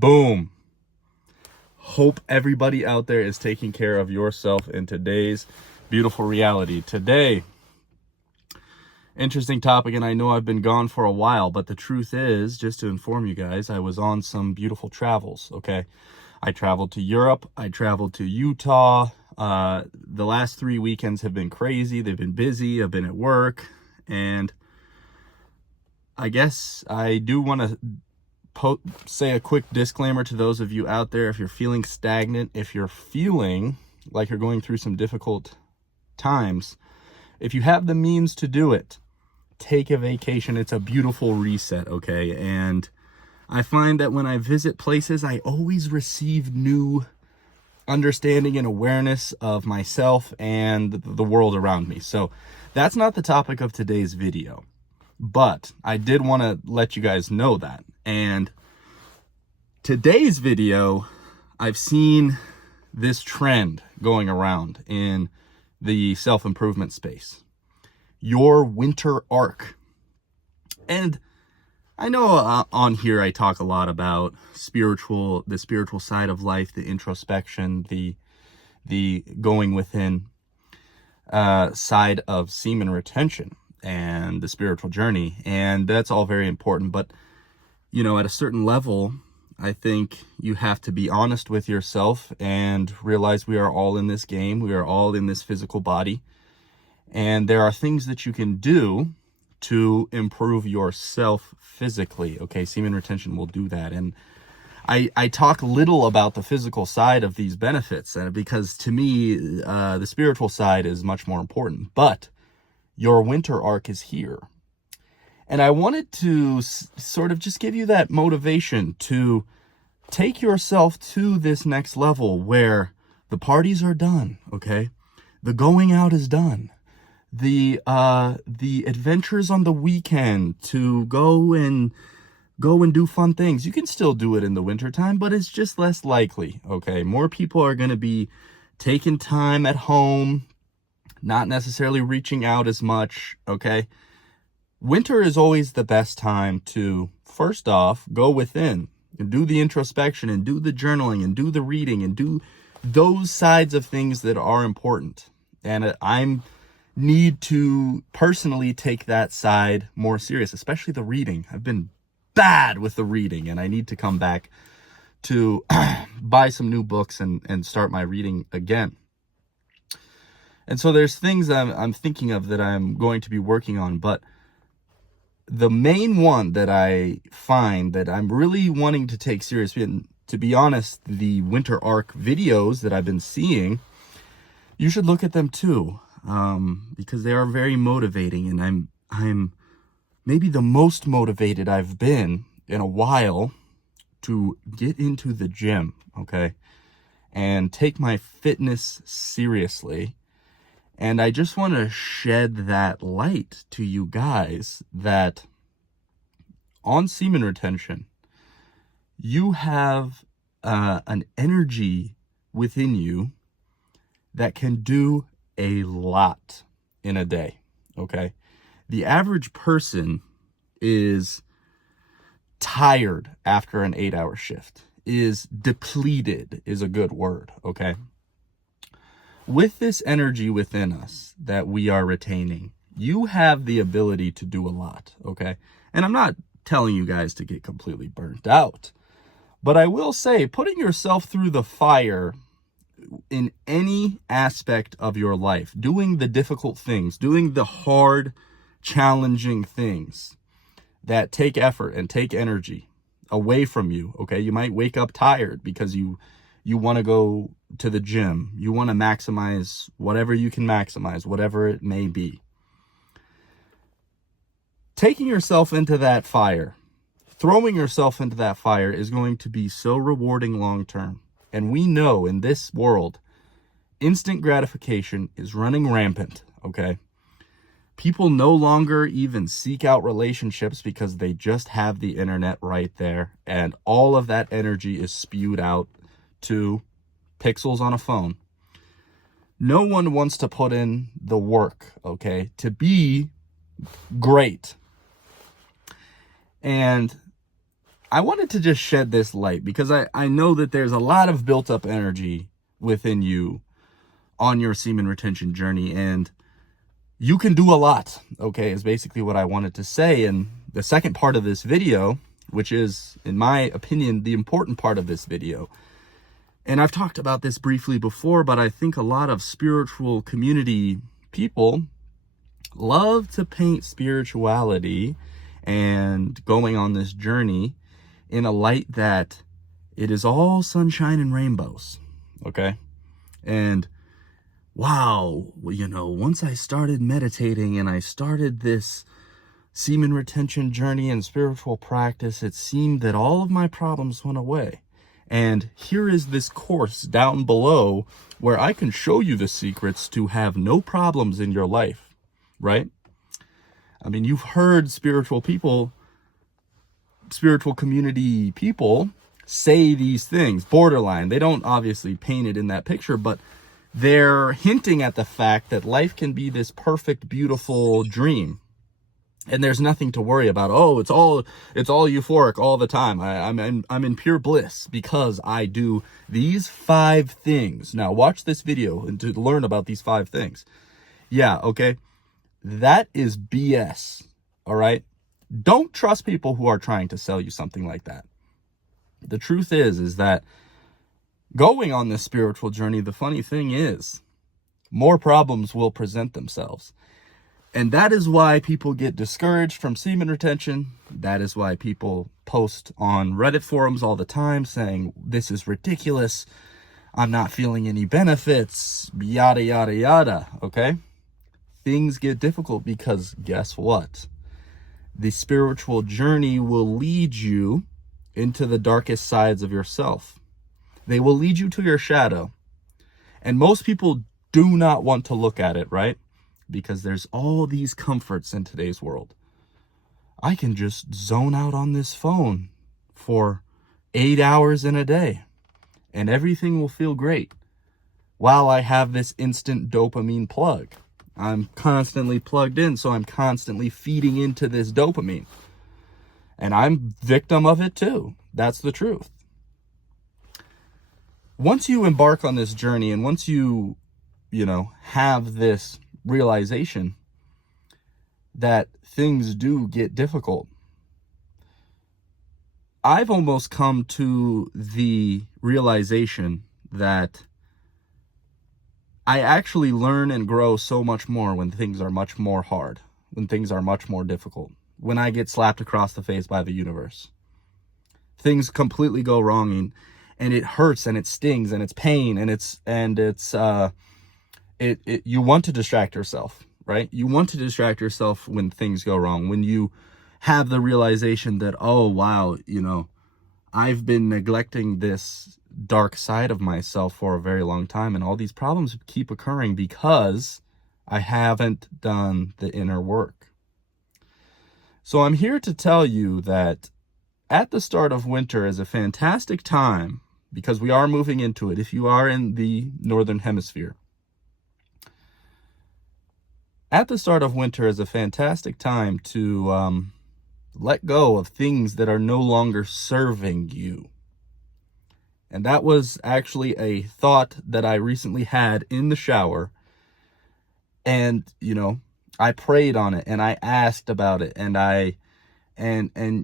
Boom. Hope everybody out there is taking care of yourself in today's beautiful reality. Today, interesting topic, and I know I've been gone for a while, but the truth is, just to inform you guys, I was on some beautiful travels, okay? I traveled to Europe. I traveled to Utah. The last 3 weekends have been crazy. They've been busy. I've been at work. And I guess I do want to say a quick disclaimer to those of you out there. If you're feeling stagnant, if you're feeling like you're going through some difficult times, if you have the means to do it, take a vacation. It's a beautiful reset, okay? And I find that when I visit places, I always receive new understanding and awareness of myself and the world around me. So that's not the topic of today's video, but I did want to let you guys know that. And today's video, I've seen this trend going around in the self-improvement space. Your winter arc. And I know on here I talk a lot about the spiritual side of life, the introspection, the going within side of semen retention and the spiritual journey. And that's all very important. But, you know, at a certain level, I think you have to be honest with yourself and realize we are all in this game. We are all in this physical body. And there are things that you can do to improve yourself physically. Okay, semen retention will do that. And I talk little about the physical side of these benefits because to me, the spiritual side is much more important. But your winter arc is here. And I wanted to sort of just give you that motivation to take yourself to this next level where the parties are done, okay? The going out is done. The adventures on the weekend to go and do fun things. You can still do it in the wintertime, but it's just less likely, okay? More people are going to be taking time at home, not necessarily reaching out as much, okay? Winter is always the best time to, first off, go within and do the introspection and do the journaling and do the reading and do those sides of things that are important. And I'm need to personally take that side more serious, especially the reading. I've been bad with the reading, and I need to come back to buy some new books and start my reading again. And so there's things I'm thinking of that I'm going to be working on, but the main one that I find that I'm really wanting to take seriously, and to be honest, the winter arc videos that I've been seeing, you should look at them too. Because they are very motivating, and I'm maybe the most motivated I've been in a while to get into the gym, okay, and take my fitness seriously. And I just want to shed that light to you guys that on semen retention, you have an energy within you that can do a lot in a day, okay? The average person is tired after an 8-hour shift, is depleted, is a good word, okay? With this energy within us that we are retaining, you have the ability to do a lot, okay? And I'm not telling you guys to get completely burnt out, but I will say putting yourself through the fire in any aspect of your life, doing the difficult things, doing the hard, challenging things that take effort and take energy away from you, okay? You might wake up tired because you want to go to the gym. You want to maximize whatever you can maximize, whatever it may be. Taking yourself into that fire, throwing yourself into that fire is going to be so rewarding long term. And we know in this world, instant gratification is running rampant, okay? People no longer even seek out relationships because they just have the internet right there. And all of that energy is spewed out to pixels on a phone. No one wants to put in the work, okay, to be great. And I wanted to just shed this light because I know that there's a lot of built up energy within you on your semen retention journey, and you can do a lot, okay, is basically what I wanted to say. And the second part of this video, which is, in my opinion, the important part of this video, and I've talked about this briefly before, but I think a lot of spiritual community people love to paint spirituality and going on this journey in a light that it is all sunshine and rainbows, okay? And wow, you know, once I started meditating and I started this semen retention journey and spiritual practice, it seemed that all of my problems went away. And here is this course down below where I can show you the secrets to have no problems in your life, right? I mean, you've heard spiritual people, spiritual community people say these things, borderline. They don't obviously paint it in that picture, but they're hinting at the fact that life can be this perfect, beautiful dream. And there's nothing to worry about. Oh, it's all euphoric all the time. I'm in pure bliss because I do these 5 things. Now watch this video and to learn about these 5 things. Yeah, okay. That is BS. All right. Don't trust people who are trying to sell you something like that. The truth is that going on this spiritual journey, the funny thing is, more problems will present themselves. And that is why people get discouraged from semen retention. That is why people post on Reddit forums all the time saying, this is ridiculous, I'm not feeling any benefits, yada, yada, yada, okay? Things get difficult because guess what? The spiritual journey will lead you into the darkest sides of yourself. They will lead you to your shadow. And most people do not want to look at it, right? Because there's all these comforts in today's world. I can just zone out on this phone for 8 hours in a day and everything will feel great while I have this instant dopamine plug. I'm constantly plugged in, so I'm constantly feeding into this dopamine. And I'm victim of it too. That's the truth. Once you embark on this journey and once you have this realization that things do get difficult, I've almost come to the realization that I actually learn and grow so much more when things are much more hard, when things are much more difficult, when I get slapped across the face by the universe. Things completely go wrong and it hurts and it stings and it's pain and you want to distract yourself, right? You want to distract yourself when things go wrong, when you have the realization that, oh, wow, I've been neglecting this dark side of myself for a very long time, and all these problems keep occurring because I haven't done the inner work. So I'm here to tell you that at the start of winter is a fantastic time, because we are moving into it if you are in the northern hemisphere. At the start of winter is a fantastic time to let go of things that are no longer serving you. And that was actually a thought that I recently had in the shower. And, I prayed on it and I asked about it, and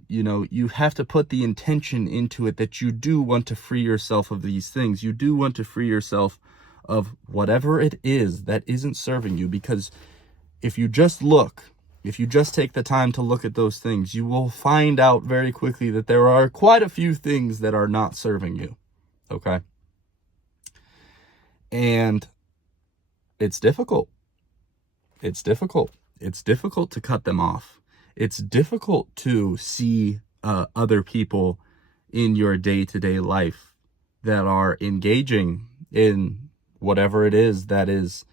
you have to put the intention into it that you do want to free yourself of these things. You do want to free yourself of whatever it is that isn't serving you, because if you just take the time to look at those things, you will find out very quickly that there are quite a few things that are not serving you. Okay. And it's difficult. It's difficult. It's difficult to cut them off. It's difficult to see other people in your day-to-day life that are engaging in whatever it is that is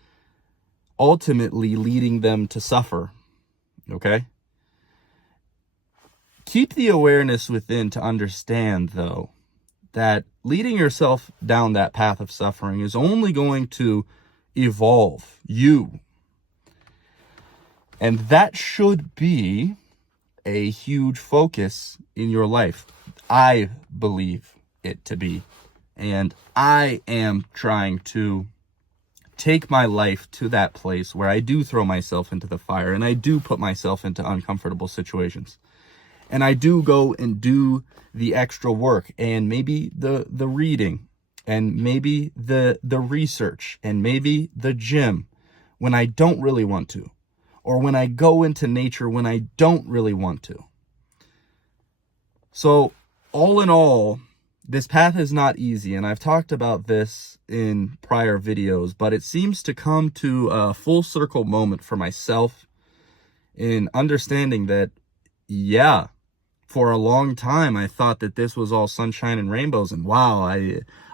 ultimately leading them to suffer. Okay? Keep the awareness within to understand, though, that leading yourself down that path of suffering is only going to evolve you. And that should be a huge focus in your life. I believe it to be. And I am trying to take my life to that place where I do throw myself into the fire and I do put myself into uncomfortable situations. And I do go and do the extra work and maybe the reading and maybe the research and maybe the gym when I don't really want to, or when I go into nature when I don't really want to. So all in all, this path is not easy, and I've talked about this in prior videos, but it seems to come to a full circle moment for myself in understanding that, yeah, for a long time, I thought that this was all sunshine and rainbows, and wow,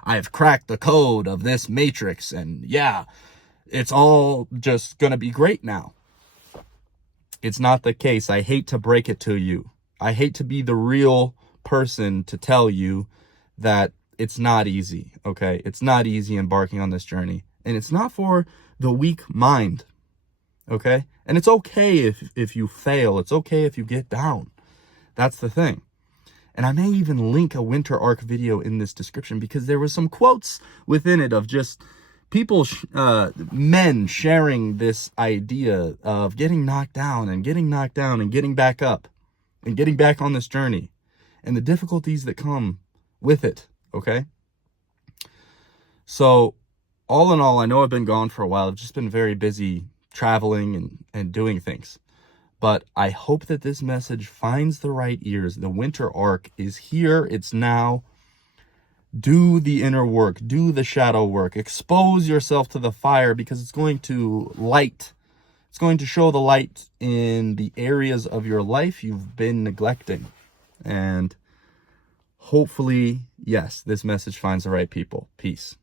I've cracked the code of this matrix, and yeah, it's all just gonna be great now. It's not the case. I hate to break it to you. I hate to be the real person to tell you that it's not easy, okay? It's not easy embarking on this journey. And it's not for the weak mind, okay? And it's okay if you fail. It's okay if you get down. That's the thing. And I may even link a winter arc video in this description because there was some quotes within it of just people, men sharing this idea of getting knocked down and getting knocked down and getting back up and getting back on this journey and the difficulties that come with it, okay? So all in all, I know I've been gone for a while. I've just been very busy traveling and doing things. But I hope that this message finds the right ears. The winter arc is here. It's now. Do the inner work. Do the shadow work. Expose yourself to the fire because it's going to light. It's going to show the light in the areas of your life you've been neglecting. And hopefully, yes, this message finds the right people. Peace.